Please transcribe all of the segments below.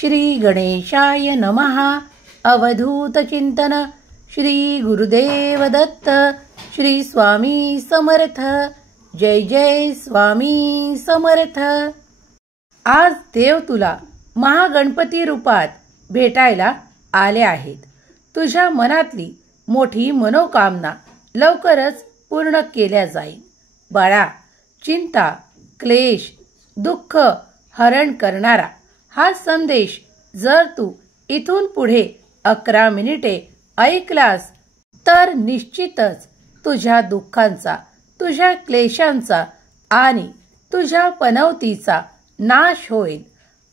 श्री गणेशाय नमः. अवधूत चिंतन. श्री गुरुदेव दत्त. श्री स्वामी समर्थ. जय जय स्वामी समर्थ. आज देव तुला महागणपती रूपात भेटायला आले आहेत. तुझ्या मनातली मोठी मनोकामना लवकरच पूर्ण केल्या जाईल. बाळा, चिंता, क्लेश, दुःख हरण करणारा हा संदेश जर तू इथून पुढे 11 मिनिटे ऐकलास तर निश्चितच तुझ्या दुःखांचा, तुझ्या क्लेशांचा आणि तुझ्या पनवतीचा नाश होईल.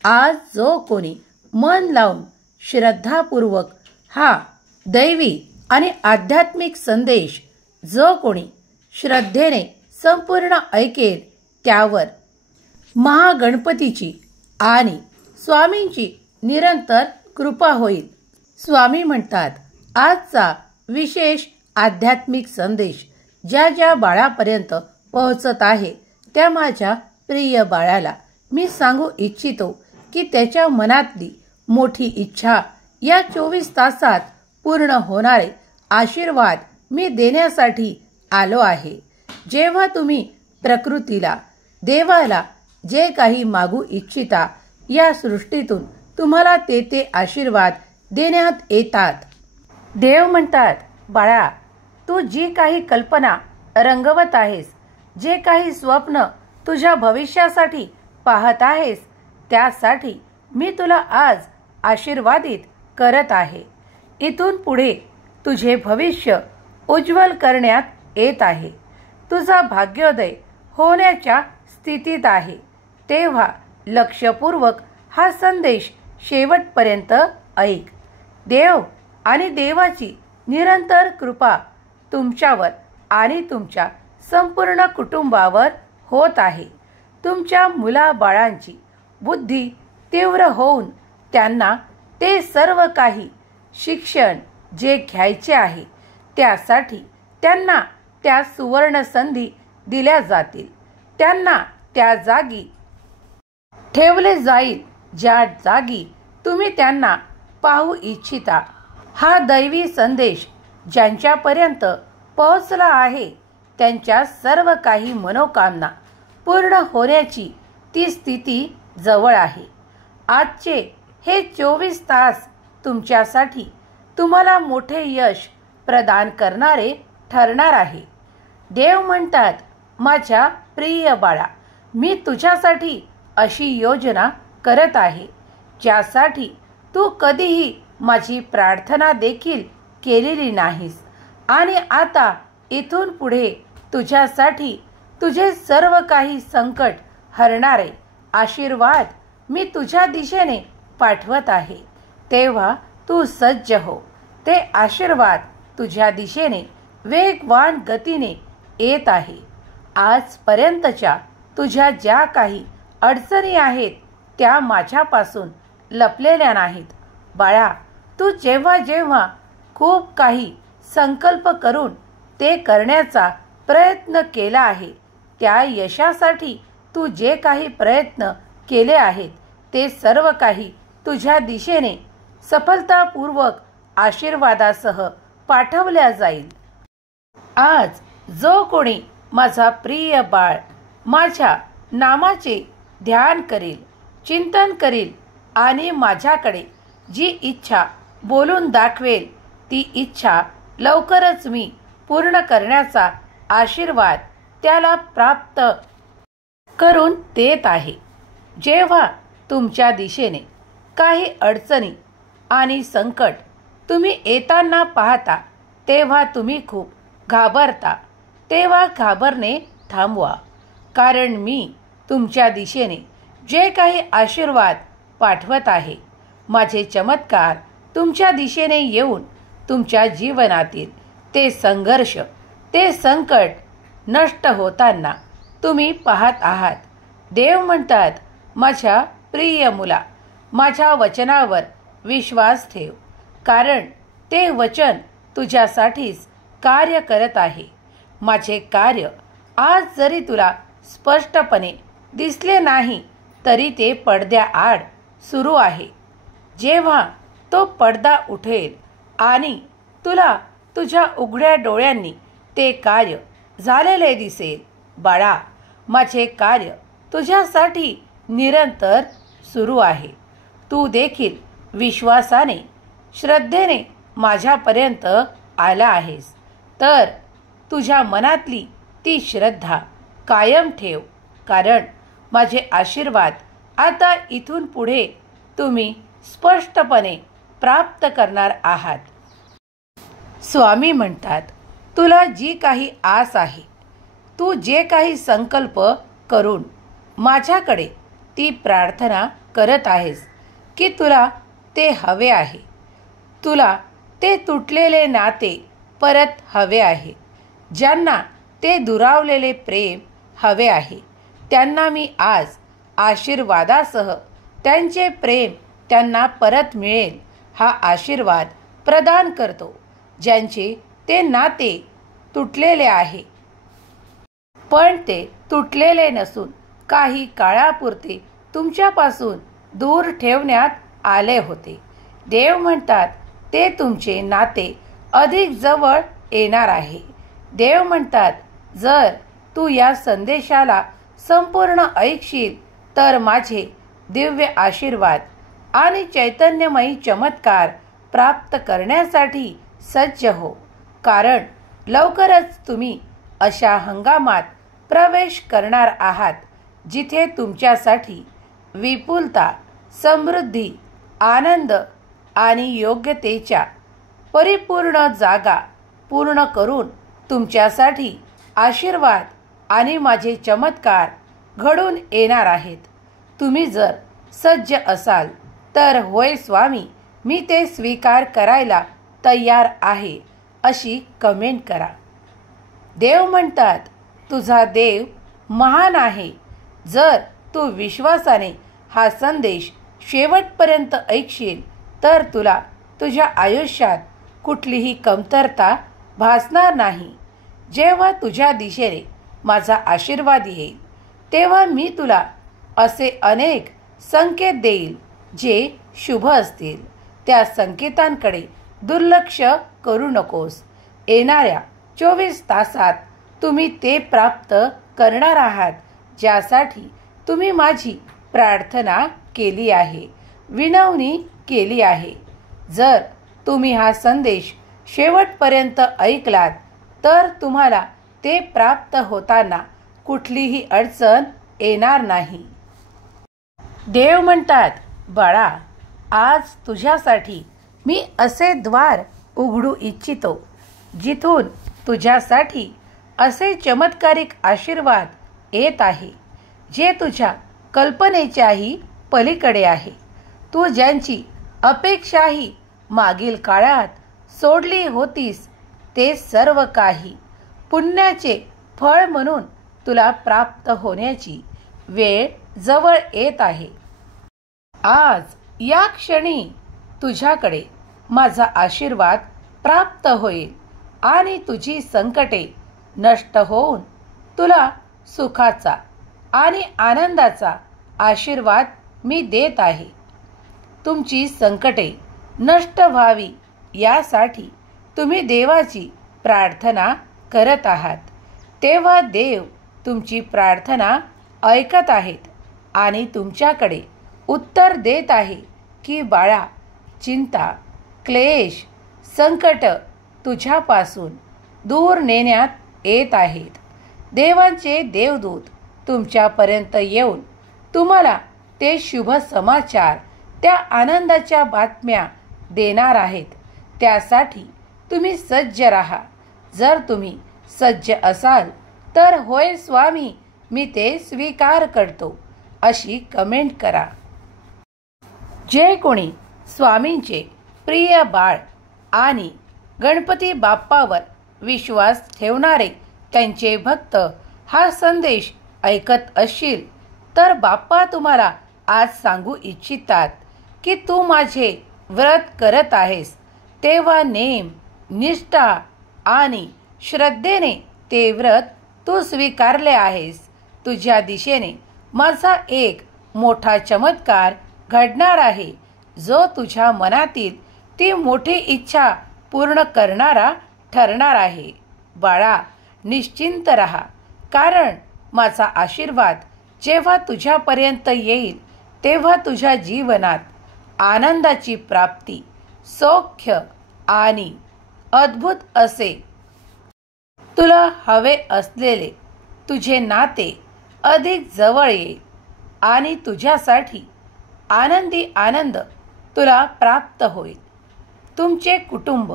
आज जो कोणी मन लावून श्रद्धापूर्वक हा दैवी आणि आध्यात्मिक संदेश जो कोणी श्रद्धेने संपूर्ण ऐकेल त्यावर महागणपतीची आणि स्वामींची निरंतर कृपा होईल. स्वामी म्हणतात, आजचा विशेष आध्यात्मिक संदेश ज्या ज्या बाळापर्यंत पोहोचत आहे त्या माझ्या प्रिय बाळाला मी सांगू इच्छितो की त्याच्या मनातली मोठी इच्छा या 24 तासात पूर्ण होणारे आशीर्वाद मी देण्यासाठी आलो आहे. जेव्हा तुम्ही प्रकृतीला, देवाला जे काही मागू इच्छिता या सृष्टीतून तुम्हाला ते आशीर्वाद देण्यात येतात. देव म्हणतात, बाळा, तू जी काही कल्पना रंगवत आहेस, जे काही स्वप्न तुझ्या भविष्यासाठी पाहत आहेस त्यासाठी मी तुला आज आशीर्वादित करत आहे. इथून पुढे तुझे भविष्य उज्ज्वल करण्यात येत आहे. तुझा भाग्योदय होण्याच्या स्थितीत आहे. तेव्हा लक्षपूर्वक हा संदेश शेवटपर्यंत ऐक. देव आणि देवाची निरंतर कृपा तुमच्यावर आणि तुमच्या संपूर्ण कुटुंबावर होत आहे. तुमच्या मुलाबाळांची बुद्धी तीव्र होऊन त्यांना ते सर्व काही शिक्षण जे घ्यायचे आहे त्यासाठी त्यांना त्या सुवर्ण संधी दिल्या जातील. त्यांना त्या जागी ठेवले जाईल ज्या जागी तुम्ही त्यांना पाहू इच्छिता. हा दैवी संदेश ज्यांच्यापर्यंत पोहोचला आहे त्यांच्या सर्व काही मनोकामना पूर्ण होण्याची ती स्थिती जवळ आहे. आजचे हे 24 तास तुमच्यासाठी तुम्हाला मोठे यश प्रदान करणारे ठरणार आहे. देव म्हणतात, माझ्या प्रिय बाळा, मी तुझ्यासाठी अशी योजना करत आहे ज्यासाठी तू कधीही माझी प्रार्थना देखील केलेली नाहीस. आणि आता इथून पुढे तुझ्यासाठी तुझे सर्व काही संकट हरणारे आशीर्वाद मी तुझ्या दिशेने पाठवत आहे. तेव्हा तू सज्ज हो. ते आशीर्वाद तुझ्या दिशेने वेगवान गतीने येत आहे. आजपर्यंतच्या तुझ्या ज्या काही अडचणी आहेत त्या माझ्यापासून लपलेल्या नाहीत. बाळा, तू जेव्हा जेव्हा खूप काही संकल्प करून ते करण्याचा प्रयत्न केला आहे त्या यशासाठी तू जे काही प्रयत्न केले आहेत ते सर्व काही तुझ्या दिशेने सफलतापूर्वक आशीर्वादासह पाठवल्या जाईल. आज जो कोणी माझा प्रिय बाळ माझ्या नामाचे ध्यान करील, चिंतन करील आणि माझ्याकडे जी इच्छा बोलून दाखवेल ती इच्छा लवकरच मी पूर्ण करण्याचा आशीर्वाद त्याला प्राप्त करून देत आहे. जेव्हा तुमच्या दिशेने काही अडचणी आणि संकट तुम्ही येताना पाहता तेव्हा तुम्ही खूप घाबरता. तेव्हा घाबरणे थांबवा, कारण मी तुमच्या दिशेने जे काही आशीर्वाद पाठवत आहे, माझे चमत्कार तुमच्या दिशेने येऊन तुमच्या जीवनातील ते संघर्ष, ते संकट नष्ट होताना तुम्ही पाहत आहात. देव म्हणतात, माझ्या प्रिय मुला, माझ्या वचनावर विश्वास ठेव, कारण ते वचन तुझ्यासाठीच कार्य करत आहे. माझे कार्य आज जरी तुला स्पष्टपणे दिसले नाही तरी ते पडद्याआड सुरू आहे. जेव्हा तो पडदा उठेल आणि तुला तुझ्या उघड्या डोळ्यांनी ते कार्य झालेले दिसेल. बाळा, माझे कार्य तुझ्यासाठी निरंतर सुरू आहे. तू देखील विश्वासाने, श्रद्धेने माझ्यापर्यंत आला आहेस. तर तुझ्या मनातली ती श्रद्धा कायम ठेव, कारण माझे आशीर्वाद आता इथून पुढे तुम्ही स्पष्टपणे प्राप्त करणार आहात. स्वामी म्हणतात, तुला जी काही आस आहे, तू जे काही संकल्प करून माझ्याकडे ती प्रार्थना करत आहेस की तुला ते हवे आहे, तुला ते तुटलेले नाते परत हवे आहे, ज्यांना ते दुरावलेले प्रेम हवे आहे, त्यांना मी आज आशीर्वादासह त्यांचे प्रेम त्यांना परत मिळेल हा आशीर्वाद प्रदान करतो. ज्यांचे ते नाते तुटलेले आहे, पण ते तुटलेले नसून काही काळापुरते तुमच्यापासून दूर ठेवण्यात आले होते. देव म्हणतात, ते तुमचे नाते अधिक जवळ येणार आहे. देव म्हणतात, जर तू या संदेशाला संपूर्ण ऐकशील तर माझे दिव्य आशीर्वाद आणि चैतन्यमयी चमत्कार प्राप्त करण्यासाठी सज्ज हो, कारण लवकरच तुम्ही अशा हंगामात प्रवेश करणार आहात जिथे तुमच्यासाठी विपुलता, समृद्धी, आनंद आणि योग्यतेच्या परिपूर्ण जागा पूर्ण करून तुमच्यासाठी आशीर्वाद आणि माझे चमत्कार घडून येणार आहेत. तुम्ही जर सज्ज असाल तर होय स्वामी, मी ते स्वीकार करायला तयार आहे अशी कमेंट करा. देव म्हणतात, तुझा देव महान आहे. जर तू विश्वासाने हा संदेश शेवटपर्यंत ऐकशील तर तुला तुझ्या आयुष्यात कुठलीही कमतरता भासणार नाही. जेव्हा तुझ्या दिशेने माझा आशीर्वाद येईल तेव्हा मी तुला असे अनेक संकेत देईल जे शुभ असतील. त्या संकेतांकडे दुर्लक्ष करू नकोस. येणाऱ्या 24 तासात तुम्ही ते प्राप्त करणार आहात ज्यासाठी तुम्ही माझी प्रार्थना केली आहे, विनवणी केली आहे. जर तुम्ही हा संदेश शेवटपर्यंत ऐकलात तर तुम्हाला ते प्राप्त होताना कुठलीही अडचण येणार नाही. देव म्हणतात, बाळा, आज तुझ्यासाठी मी असे द्वार उघडू इच्छितो जिथून तुझ्यासाठी असे चमत्कारिक आशीर्वाद येत आहे जे तुझ्या कल्पनेच्याही पलीकडे आहे. तू ज्यांची अपेक्षाही मागील काळात सोडली होतीस ते सर्व काही पुण्याचे फळ म्हणून तुला प्राप्त होण्याची वेळ जवळ येत आहे. आज या क्षणी तुझ्याकडे माझा आशीर्वाद प्राप्त होईल आणि तुझी संकटे नष्ट होऊन तुला सुखाचा आणि आनंदाचा आशीर्वाद मी देत आहे. तुमची संकटे नष्ट व्हावी यासाठी तुम्ही देवाची प्रार्थना करत आहात. तेव्हा देव तुमची प्रार्थना ऐकत आहेत आणि तुमच्याकडे उत्तर देत आहे की बाळा, चिंता, क्लेश, संकट तुझ्यापासून दूर नेण्यात येत आहेत. देवांचे देवदूत तुमच्यापर्यंत येऊन तुम्हाला ते शुभ समाचार, त्या आनंदाच्या बातम्या देणार आहेत. त्यासाठी तुम्ही सज्ज राहा. जर तुम्ही सज्ज असाल तर होय स्वामी, मी ते स्वीकार करतो अशी कमेंट करा. जे कोणी स्वामींचे प्रिय बाळ आणि गणपती बाप्पावर विश्वास ठेवणारे त्यांचे भक्त हा संदेश ऐकत असशील तर बाप्पा तुम्हाला आज सांगू इच्छितात की तू माझे व्रत करत आहेस तेव्हा नेम, निष्ठा आणि श्रद्धेने ते व्रत तू स्वीकारले आहेस. तुझ्या दिशेने माझा एक मोठा चमत्कार घडणार आहे जो तुझ्या मनातील ती मोठी इच्छा पूर्ण करणारा ठरणार आहे. बाळा, निश्चिंत रहा, कारण माझा आशीर्वाद जेव्हा तुझ्यापर्यंत येईल तेव्हा तुझ्या जीवनात आनंदाची प्राप्ती, सौख्य आणि अद्भुत असे तुला हवे असलेले तुझे नाते अधिक जवळ येईल आणि तुझ्यासाठी आनंदी आनंद तुला प्राप्त होईल. तुमचे कुटुंब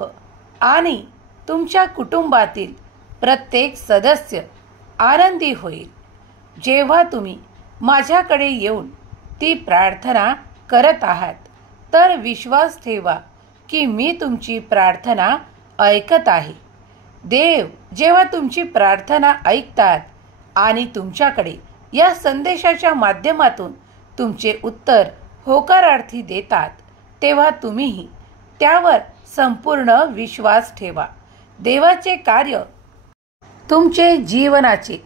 आणि तुमच्या कुटुंबातील प्रत्येक सदस्य आनंदी होईल. जेव्हा तुम्ही माझ्याकडे येऊन ती प्रार्थना करत आहात तर विश्वास ठेवा की मी तुमची प्रार्थना ऐकत आहे. देव जेव्हा तुमची प्रार्थना ऐकतात आणि तुमच्याकडे या संदेशाच्या माध्यमातून तुमचे उत्तर होकारार्थी देतात तेव्हा तुम्हीही त्यावर संपूर्ण विश्वास ठेवा. देवाचे कार्य तुमचे जीवनाचे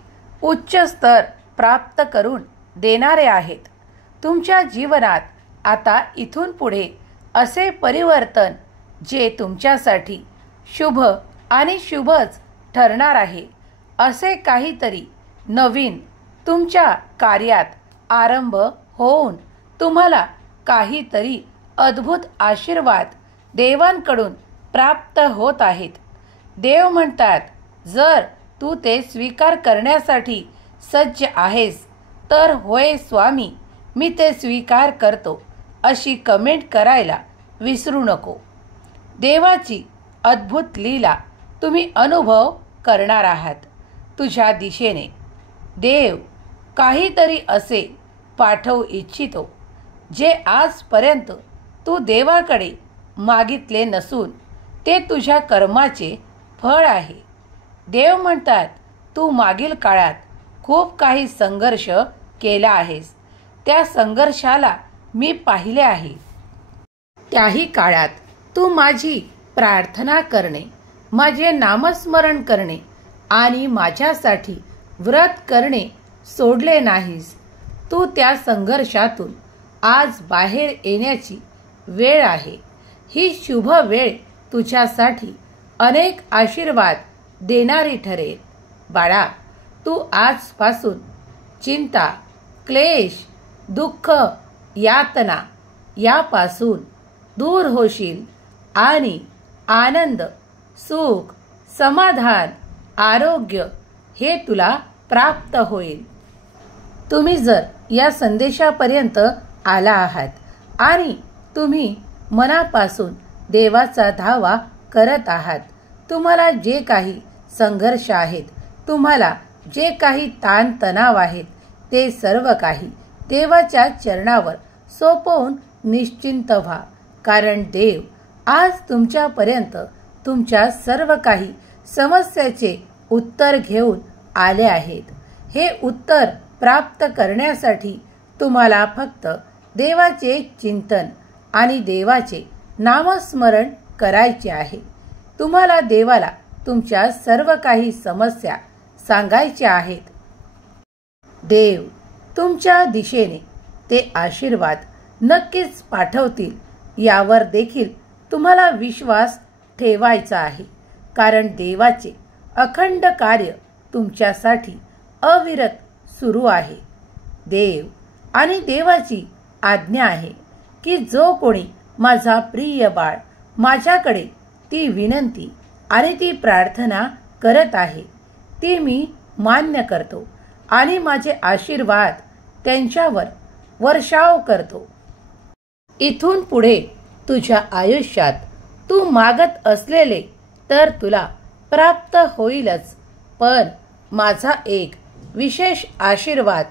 उच्च स्तर प्राप्त करून देणारे आहेत. तुमच्या जीवनात आता इथून पुढे असे परिवर्तन जे तुमच्यासाठी शुभ आणि शुभच ठरणार आहे. असे काहीतरी नवीन तुमच्या कार्यात आरंभ होऊन तुम्हाला काहीतरी अद्भुत आशीर्वाद देवांकडून प्राप्त होत आहेत. देव म्हणतात, जर तू ते स्वीकार करण्यासाठी सज्ज आहेस तर होय स्वामी, मी ते स्वीकार करतो अशी कमेंट करायला विसरू नको. देवाची अद्भुत लीला तुम्ही अनुभव करणार आहात. तुझ्या दिशेने देव काहीतरी असे पाठवू इच्छितो जे आजपर्यंत तू देवाकडे मागितले नसून ते तुझ्या कर्माचे फळ आहे. देव म्हणतात, तू मागील काळात खूप काही संघर्ष केला आहेस. त्या संघर्षाला मी पाहिले आहे. त्याही काळात तू माझी प्रार्थना करणे, माझे नामस्मरण करणे आणि माझ्यासाठी व्रत करणे सोडले नाहीस. तू त्या संघर्षातून आज बाहेर येण्याची वेळ आहे. ही शुभ वेळ तुझ्यासाठी अनेक आशीर्वाद देणारी ठरेल. बाळा, तू आजपासून चिंता, क्लेश, दुःख, यातना यापासून दूर होशील आणि आनंद, सुख, समाधान, आरोग्य हे तुला प्राप्त होईल. तुम्ही जर या संदेशापर्यंत आला आहात आणि तुम्ही मनापासून देवाचा धावा करत आहात, तुम्हाला जे काही संघर्ष आहेत, तुम्हाला जे काही ताणतणाव आहेत, ते सर्व काही देवाच्या चरणावर सोपवून निश्चिंत व्हा. कारण देव आज तुमच्यापर्यंत तुमच्या सर्व काही समस्याचे उत्तर घेऊन आले आहेत. हे उत्तर प्राप्त करण्यासाठी तुम्हाला फक्त देवाचे चिंतन आणि देवाचे नामस्मरण करायचे आहे. तुम्हाला देवाला तुमच्या सर्व काही समस्या सांगायच्या आहेत. देव तुमच्या दिशेने ते आशीर्वाद नक्कीच पाठवतील यावर देखील तुम्हाला विश्वास ठेवायचा आहे. कारण देवाचे अखंड कार्य तुमच्यासाठी अविरत सुरू आहे. देव आणि देवाची आज्ञा आहे की जो कोणी माझा प्रिय बाळ माझ्याकडे ती विनंती आणि ती प्रार्थना करत आहे ती मी मान्य करतो आणि माझे आशीर्वाद त्यांच्यावर वर्षाव करतो. इथून पुढे तुझ्या आयुष्यात तू मागत असलेले तर तुला प्राप्त होईलच, पण माझा एक विशेष आशीर्वाद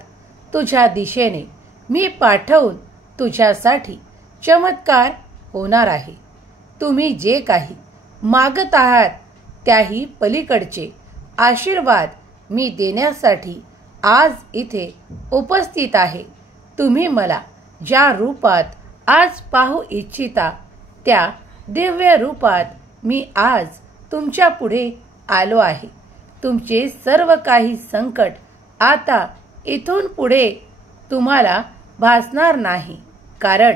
तुझ्या दिशेने मी पाठवून तुझ्यासाठी चमत्कार होणार आहे. तुम्ही जे काही मागत आहात त्याही पलीकडचे आशीर्वाद मी देण्यासाठी आज इथे उपस्थित आहे. तुम्ही मला ज्या रूपात आज पाहू इच्छिता त्या दिव्य रूपात मी आज तुमच्या पुढे आलो आहे. तुमचे सर्व काही संकट आता इथून पुढे तुम्हाला भासणार नाही, कारण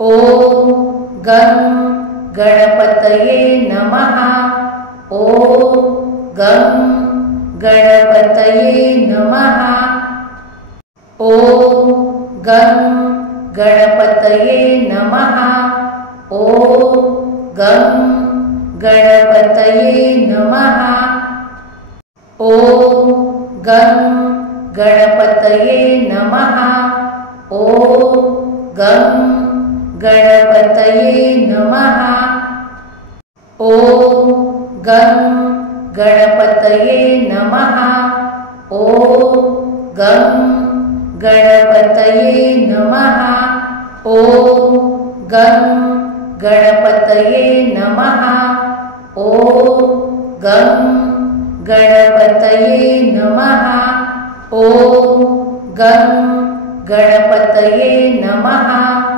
ॐ गं गणपतये नमः। ॐ गं गणपतये नमः। ॐ गं गणपतये नमः। ॐ गं गणपतये नमः। ॐ गं गणपतये नमः। ॐ गं गणपतये नमः। ॐ गं गणपतये नमः। ॐ गं गणपतये नमः। ॐ गं गणपतये नमः। ॐ गं गणपतये नमः। ॐ गं गणपतये नमः।